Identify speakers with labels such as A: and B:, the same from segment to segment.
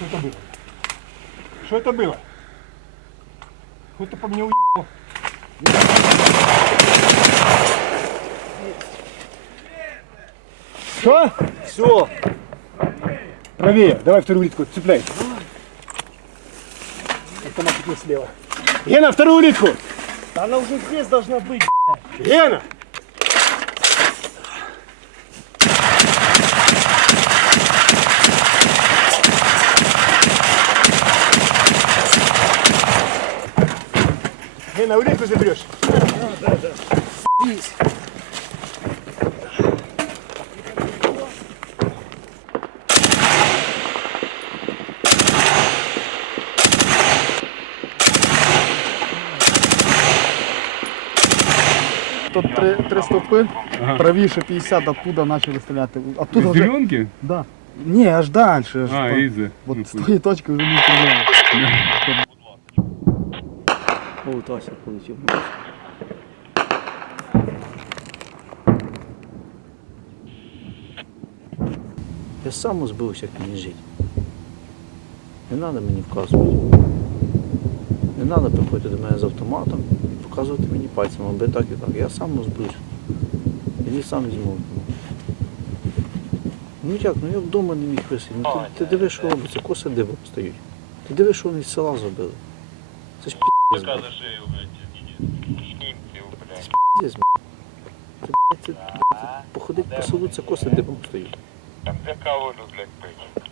A: Что это было? Что это было? Кто-то по мне уебал. Что?
B: Все.
A: Правее. Давай вторую улитку. Цепляй. Автоматик не слева. Гена, вторую улитку.
C: Она уже здесь должна быть.
A: Гена! Гена, улитку заберешь.
C: Тут три, три стопи, правіше 50, оттуда почали стріляти. Оттуда вже...
D: Зеленки?
C: Да. Ні, аж далі. Аж
D: А,
C: по-
D: Ізі.
C: Вот
D: Ну,
C: з тої точки вже не стріляли. Тася полетів.
E: Я сам збився, як мені жити. Не треба мені вказувати. Не треба приходити до мене з автоматом і показувати мені пальцем, аби так і так. Я сам збився. Іди сам візьму. Ну як, ну я вдома не міг висити. Ну, ти, ти дивиш, що робиться, коси дибом стають. Ти дивиш, що вони з села зробили. Це ж Пока за шею, блядь, блядь. Це, блядь, це, походить по селу, це коси дибом стоїть. Там де каву люблять пити.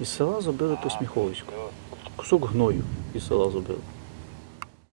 E: Із села забили посміховисько. Кусок гною із села зробили.